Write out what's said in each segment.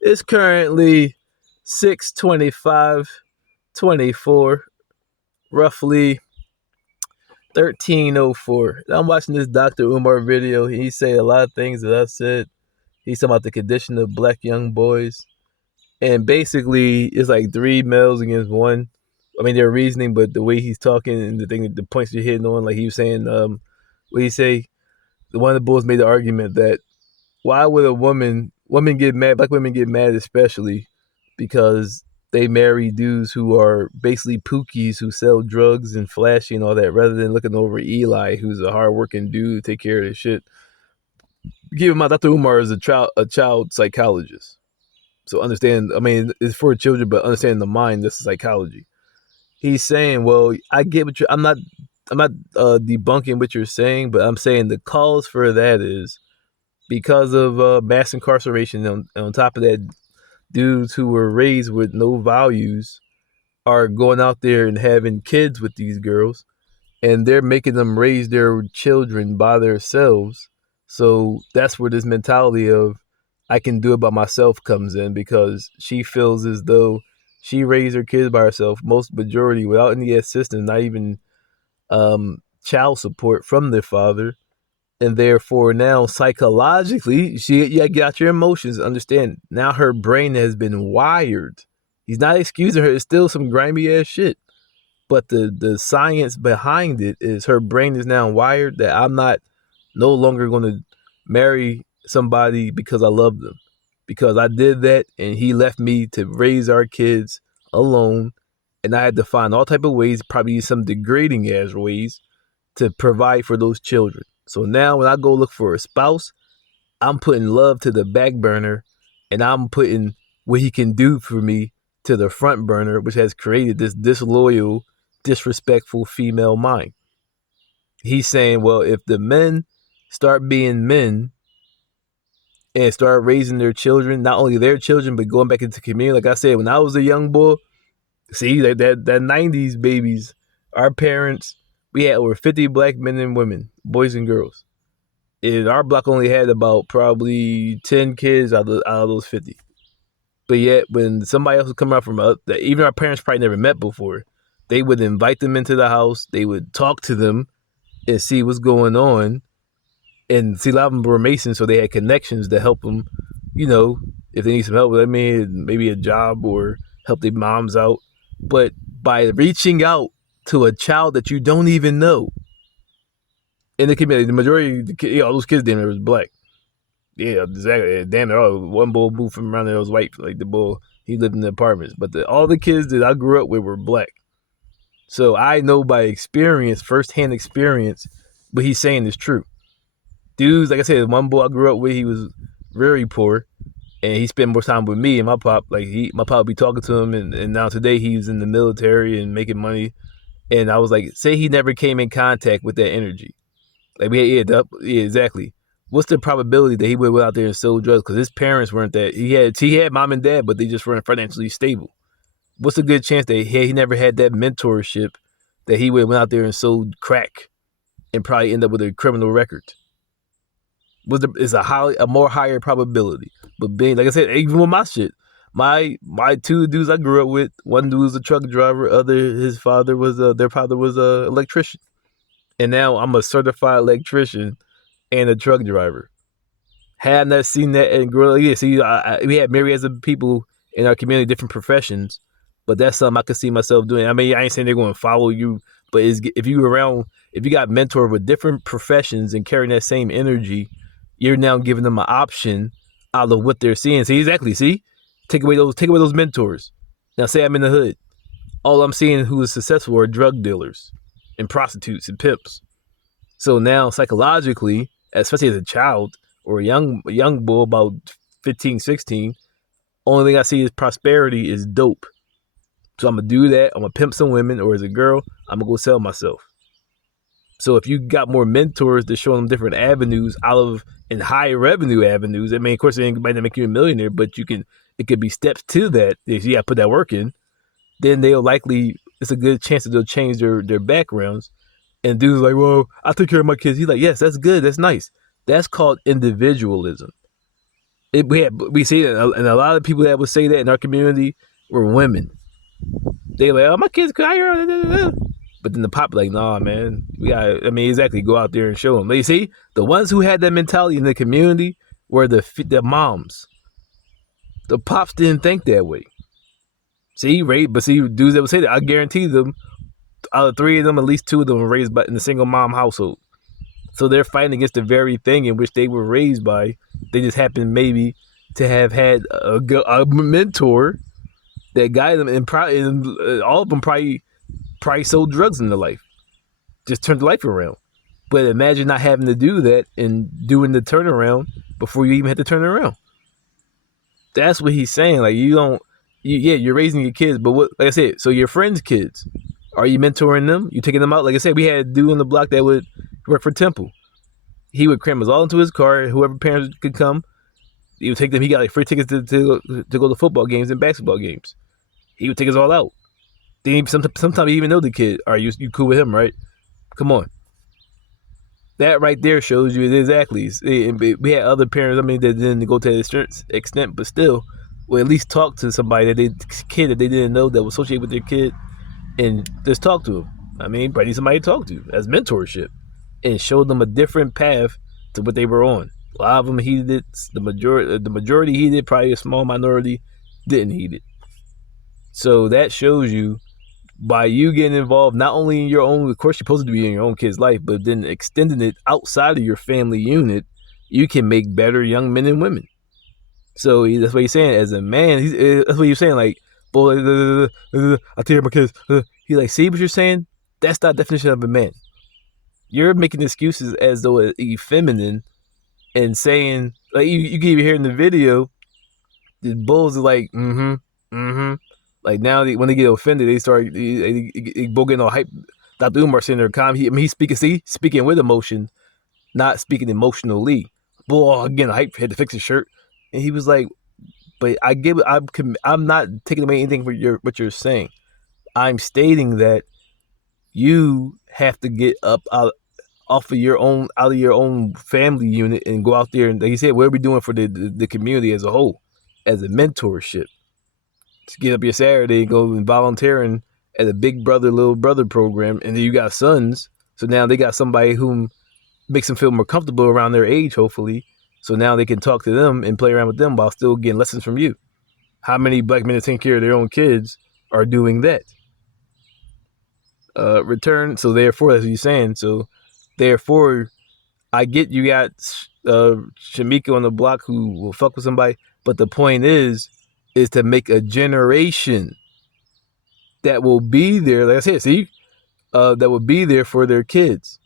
It's currently 6:25:24, roughly 13:04. I'm watching this Dr. Umar video. He say a lot of things that I said. He's talking about the condition of black young boys. And basically, it's like three males against one. I mean, they're reasoning, but the way he's talking and the points you're hitting on, like he was saying, what he say? One of the bulls made the argument that why would women get mad, black women get mad especially because they marry dudes who are basically pookies who sell drugs and flashy and all that, rather than looking over Eli, who's a hardworking dude, take care of his shit. Keep in mind, Dr. Umar is a child psychologist. So understand, I mean, it's for children, but understand the mind, this is psychology. He's saying, well, I get what I'm not debunking what you're saying, but I'm saying the cause for that is because of mass incarceration. On top of that, dudes who were raised with no values are going out there and having kids with these girls, and they're making them raise their children by themselves. So that's where this mentality of I can do it by myself comes in, because she feels as though she raised her kids by herself, most majority without any assistance, not even child support from their father. And therefore now psychologically, she got your emotions. Understand, now her brain has been wired. He's not excusing her. It's still some grimy ass shit. But the science behind it is her brain is now wired that I'm not no longer going to marry somebody because I love them. Because I did that and he left me to raise our kids alone. And I had to find all type of ways, probably some degrading ass ways, to provide for those children. So now when I go look for a spouse, I'm putting love to the back burner, and I'm putting what he can do for me to the front burner, which has created this disloyal, disrespectful female mind. He's saying, well, if the men start being men and start raising their children, not only their children, but going back into the community. Like I said, when I was a young boy, see, that 90s babies, our parents, we had over 50 black men and women, boys and girls. And our block only had about probably 10 kids out of those 50. But yet, when somebody else would come out from even our parents probably never met before, they would invite them into the house. They would talk to them and see what's going on. And see, a lot of them were Masons, so they had connections to help them, if they need some help. I mean, maybe a job or help their moms out. But by reaching out to a child that you don't even know, in the community, the majority, all those kids damn near was black. Yeah, exactly. Damn near one bull moved from around there was white. Like the bull, he lived in the apartments. But all the kids that I grew up with were black. So I know by experience, firsthand experience, what he's saying is true. Dudes, like I said, one boy I grew up with, he was very poor, and he spent more time with me and my pop. Like my pop would be talking to him, and now today he's in the military and making money. And I was like, say he never came in contact with that energy. Like yeah, exactly. What's the probability that he would go out there and sell drugs? Because his parents weren't that. He had mom and dad, but they just weren't financially stable. What's a good chance that he never had that mentorship, that he would have went out there and sold crack and probably end up with a criminal record? It's a more higher probability. But being, like I said, even with my shit, my two dudes I grew up with, one dude was a truck driver, their father was a electrician, and now I'm a certified electrician and a truck driver. Had I not seen that and grown up, yeah, see, we had myriads of people in our community, different professions, but that's something I could see myself doing. I mean, I ain't saying they're going to follow you, but if you got mentored with different professions and carrying that same energy, you're now giving them an option out of what they're seeing. See, exactly. See, take away those mentors. Now, say I'm in the hood. All I'm seeing who is successful are drug dealers and prostitutes and pimps. So now, psychologically, especially as a child or a young boy about 15, 16, only thing I see is prosperity is dope. So I'm gonna do that. I'm gonna pimp some women, or as a girl, I'm gonna go sell myself. So if you got more mentors to show them different avenues and high revenue avenues, I mean, of course, it might not make you a millionaire, but it could be steps to that. If you got to put that work in, then it's a good chance that they'll change their backgrounds. And dude's like, well, I take care of my kids. He's like, yes, that's good. That's nice. That's called individualism. We see it, and a lot of people that would say that in our community were women. They like, oh, my kids cry. But then the pop like, nah, man, we got. I mean, exactly. Go out there and show them. They see the ones who had that mentality in the community were the moms. The pops didn't think that way. See, right? But see, dudes that would say that, I guarantee them, out of three of them, at least two of them were raised in a single mom household. So they're fighting against the very thing in which they were raised by. They just happen maybe to have had a mentor that guided them, and all of them probably sold drugs in their life, just turned the life around. But imagine not having to do that and doing the turnaround before you even had to turn around. That's what he's saying. Like, you don't, you're raising your kids, but what, like I said, so your friends' kids, are you mentoring them? You taking them out? Like I said, we had a dude on the block that would work for Temple. He would cram us all into his car. Whoever parents could come, he would take them. He got like free tickets to go to football games and basketball games. He would take us all out. Then sometimes he even know the kid. Are you cool with him, right? Come on. That right there shows you exactly. We had other parents, I mean, that didn't go to the extent, but still, would at least talk to somebody that they didn't know that was associated with their kid, and just talk to them. I mean, probably somebody to talk to as mentorship, and show them a different path to what they were on. A lot of them heeded it. The majority heeded. Probably a small minority didn't heed it. So that shows you, by you getting involved not only in your own, of course you're supposed to be in your own kid's life, but then extending it outside of your family unit, you can make better young men and women. So that's what he's saying. As a man, that's what you're saying. Like, boy, I take care of my kids. He's like, see what you're saying? That's not the definition of a man. You're making excuses as though it's feminine, and saying, like, you can even hear in the video, the bulls are like, like, now when they get offended, they start both getting all hype. Dr. Umar saying they're calm. He's speaking with emotion, not speaking emotionally. Boy, again, hype, had to fix his shirt, and he was like, "But I'm not taking away anything for what you're saying. I'm stating that you have to get up out of your own family unit and go out there and, like he said, what are we doing for the community as a whole, as a mentorship? To get up your Saturday and go and volunteering at a big brother, little brother program, and then you got sons, so now they got somebody who makes them feel more comfortable around their age, hopefully, so now they can talk to them and play around with them while still getting lessons from you. How many black men that take care of their own kids are doing that? Return. So therefore, as he's saying, so therefore, I get you got Shamika on the block who will fuck with somebody, but the point is to make a generation that will be there. Like I said, see, that will be there for their kids.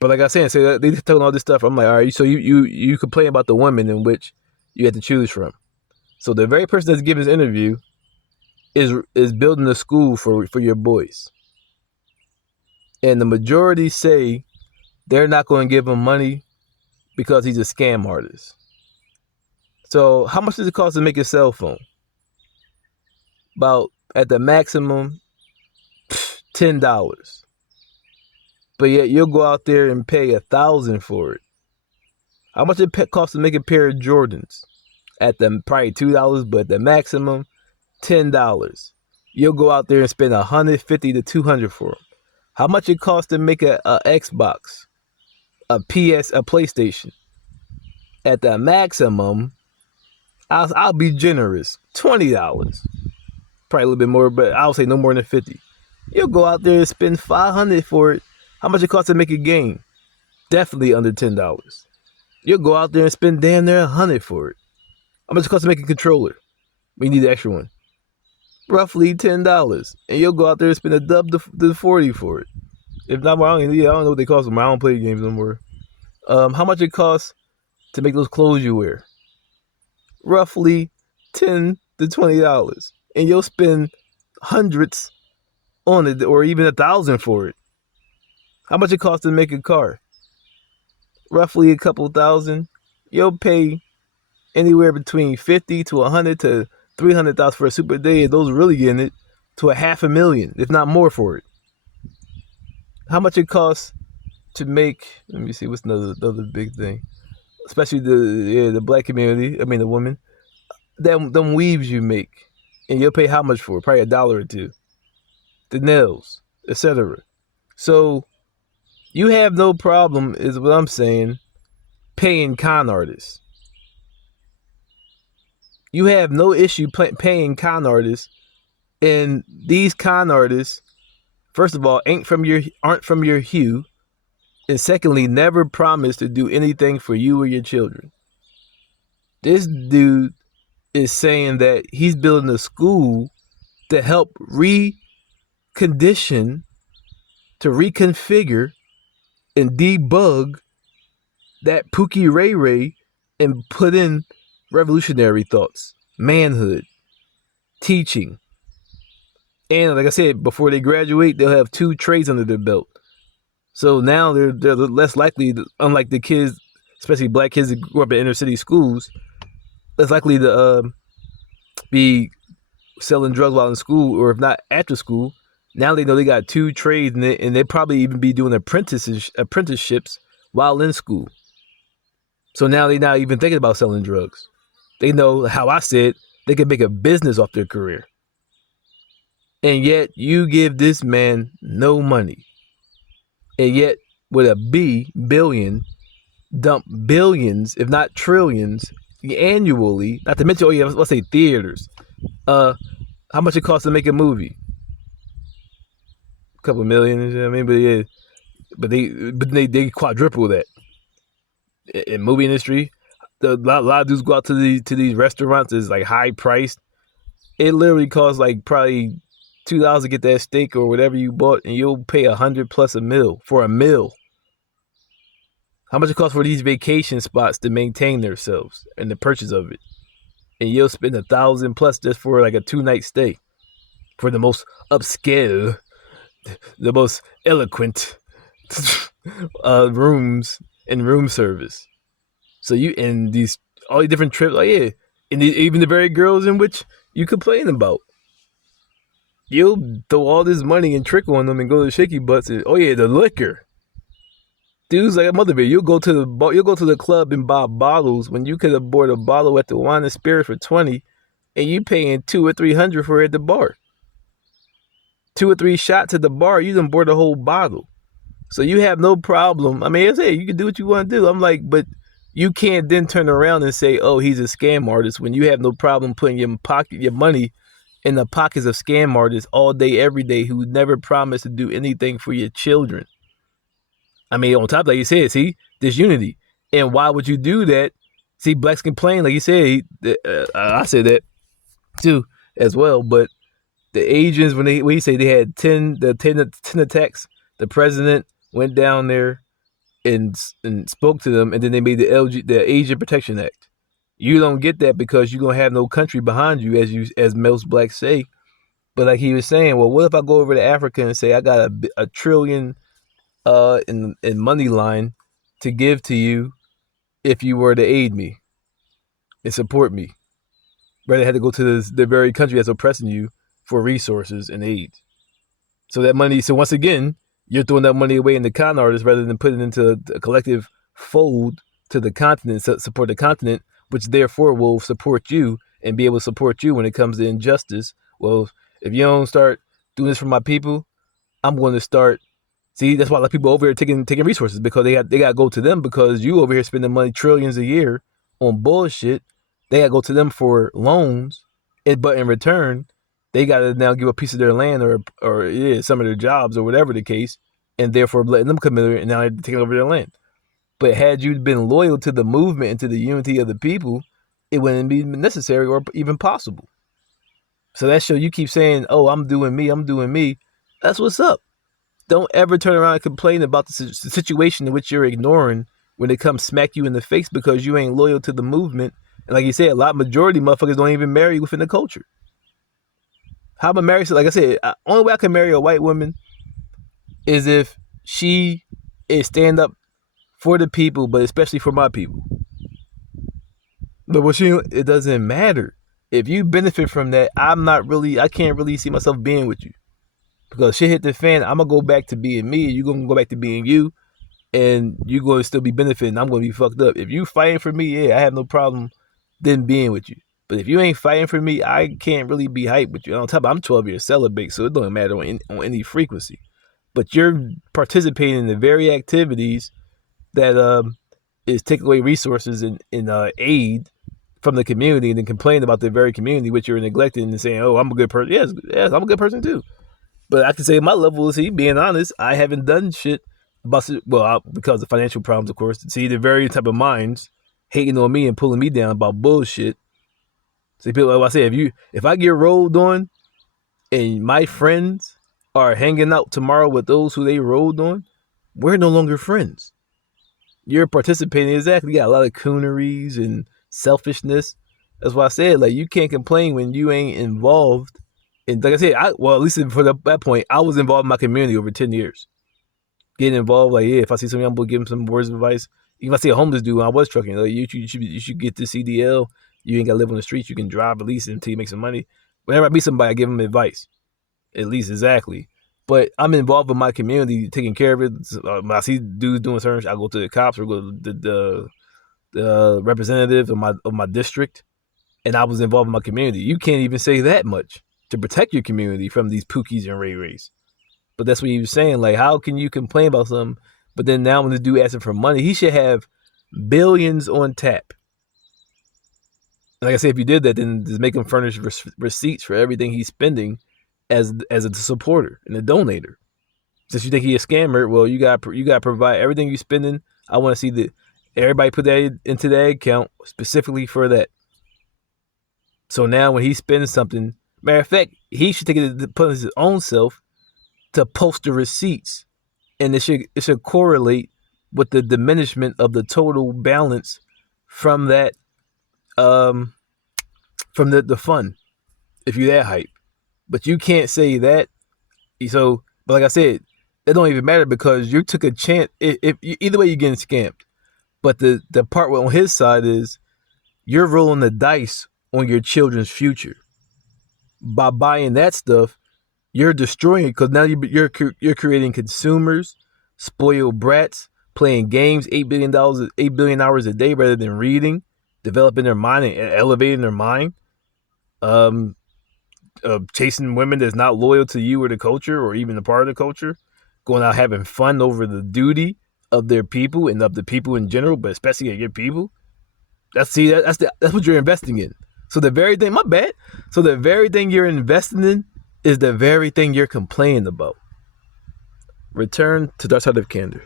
But like I said, they talking all this stuff. I'm like, all right, so you complain about the women in which you had to choose from. So the very person that's giving this interview is building a school for your boys, and the majority say they're not going to give him money because he's a scam artist. So how much does it cost to make a cell phone? About, at the maximum, $10. But yet you'll go out there and pay $1,000 for it. How much it costs to make a pair of Jordans? At the probably $2, but at the maximum, $10. You'll go out there and spend $150 to $200 for them. How much it costs to make a Xbox, a PlayStation? At the maximum, I'll be generous, $20. Probably a little bit more, but I'll say no more than $50. You'll go out there and spend $500 for it. How much it costs to make a game? Definitely under $10. You'll go out there and spend damn near $100 for it. How much it costs to make a controller? We need the extra one. Roughly $10. And you'll go out there and spend a dub to $40 for it. If not more, I don't know what they cost them. I don't play games no more. How much it costs to make those clothes you wear? Roughly $10 to $20. And you'll spend hundreds on it, or even $1,000 for it. How much it costs to make a car? Roughly a couple thousand. You'll pay anywhere between $50 to $100 to $300,000 for a Super Day, and those really getting it, to $500,000, if not more, for it. How much it costs to make? Let me see. What's another big thing? especially the black community. I mean, the women. Them weaves you make, and you'll pay how much for it? Probably $1 or two. The nails, etc. So you have no problem, is what I'm saying, paying con artists. You have no issue paying con artists, and these con artists, first of all, aren't from your hue, and secondly, never promised to do anything for you or your children. This dude is saying that he's building a school to help recondition, to reconfigure, and debug that Pookie Ray Ray and put in revolutionary thoughts, manhood, teaching. And like I said, before they graduate, they'll have 2 trades under their belt. So now they're less likely, unlike the kids, especially black kids that grew up in inner city schools, less likely to be selling drugs while in school, or if not after school. Now they know they got 2 trades, and they probably even be doing apprenticeships while in school. So now they're not even thinking about selling drugs. They know, how I said, they can make a business off their career. And yet you give this man no money. And yet with a billion, dump billions, if not trillions, annually, not to mention, let's say theaters. How much it costs to make a movie? A couple million, you know what I mean? But yeah, but they quadruple that. In movie industry, a lot of dudes go out to these restaurants that's like high priced. It literally costs like probably $2 to get that steak or whatever you bought, and you'll pay $100+ a meal for a meal. How much it costs for these vacation spots to maintain themselves and the purchase of it, and you'll spend $1,000+ just for like a 2-night stay for the most upscale, the most eloquent rooms and room service. So you, and these all these different trips, like yeah, and even the very girls in which you complain about, you'll throw all this money and trick on them and go to shaky butts. And, oh yeah, the liquor. Dudes like a mother bear. You'll go to the club and buy bottles when you could have bought a bottle at the Wine and Spirit for $20, and you paying $200 or $300 for it at the bar. 2 or 3 shots at the bar, you done bought a whole bottle. So you have no problem. I mean, I say you can do what you want to do. I'm like, but you can't then turn around and say, oh, he's a scam artist, when you have no problem putting your money in the pockets of scam artists all day, every day, who never promised to do anything for your children. I mean, on top, like you said, see, disunity. And why would you do that? See, blacks complain, like you said, I said that too as well, but the agents, when you say they had 10 attacks, the president went down there and spoke to them, and then they made the Asian Protection Act. You don't get that because you don't have no country behind you, as most blacks say. But like he was saying, well, what if I go over to Africa and say I got a trillion in money line to give to you if you were to aid me and support me, rather had to go to the very country that's oppressing you for resources and aid. So that money, so once again, you're throwing that money away in the con artists rather than putting it into a collective fold to the continent, support the continent, which therefore will support you and be able to support you when it comes to injustice. Well, if you don't start doing this for my people, I'm going to start. See, that's why a lot of people over here taking resources, because they got to go to them, because you over here spending money, trillions a year on bullshit. They got to go to them for loans, but in return, they got to now give a piece of their land or some of their jobs or whatever the case, and therefore letting them come in, and now they're taking over their land. But had you been loyal to the movement and to the unity of the people, it wouldn't be necessary or even possible. So that show you keep saying, oh, I'm doing me. That's what's up. Don't ever turn around and complain about the situation in which you're ignoring when it comes smack you in the face because you ain't loyal to the movement. And like you said, majority motherfuckers don't even marry within the culture. How am I married? So like I said, only way I can marry a white woman is if she is stand up for the people, but especially for my people. But it doesn't matter. If you benefit from that, I can't really see myself being with you. Because shit hit the fan, I'm going to go back to being me, and you're going to go back to being you. and you're going to still be benefiting. I'm going to be fucked up. If you fighting for me, yeah, I have no problem then being with you. But if you ain't fighting for me, I can't really be hyped with you. On top, I'm 12 years celibate, so it don't matter on any frequency. But you're participating in the very activities that is taking away resources in aid from the community, and then complain about the very community which you're neglecting and saying, "Oh, I'm a good person." Yes, I'm a good person too. But I can say my level is, being honest, I haven't done shit about, because of financial problems, of course. See, the very type of minds hating on me and pulling me down about bullshit. See, people, like I say, if I get rolled on and my friends are hanging out tomorrow with those who they rolled on, we're no longer friends. You're participating. Exactly. You got a lot of cooneries and selfishness. That's why I said, like, you can't complain when you ain't involved. And like I said, at least for that point, I was involved in my community over 10 years. Getting involved, like, yeah, if I see some young boy, give him some words of advice. Even if I see a homeless dude, I was trucking, like, you should get the CDL. You ain't got to live on the streets. You can drive at least until you make some money. Whenever I meet somebody, I give them advice. At least, exactly. But I'm involved in my community, taking care of it. When I see dudes doing certain shit, I go to the cops or go to the representative of my district, and I was involved in my community. You can't even say that much to protect your community from these Pookies and Ray Rays. But that's what he was saying. Like, how can you complain about something, but then now when the dude asking for money, he should have billions on tap. Like I said, if you did that, then just make him furnish receipts for everything he's spending as a supporter and a donator. Since you think he's a scammer, well, you got to provide everything you're spending. I want to see that everybody put that into that account specifically for that. So now when he spends something, matter of fact, he should take it upon his own self to post the receipts, and it should correlate with the diminishment of the total balance from that from the fund, if you're that hype. But you can't say that. So, but like I said, that don't even matter because you took a chance. If either way, you're getting scammed. But the part on his side is you're rolling the dice on your children's future by buying that stuff. You're destroying it because now you're creating consumers, spoiled brats, playing games, $8 billion hours a day rather than reading, developing their mind and elevating their mind. Chasing women that's not loyal to you or the culture or even a part of the culture, going out having fun over the duty of their people and of the people in general, but especially your people. That's what you're investing in. So the very thing, my bad. So the very thing you're investing in is the very thing you're complaining about. Return to Dark Side of Candor.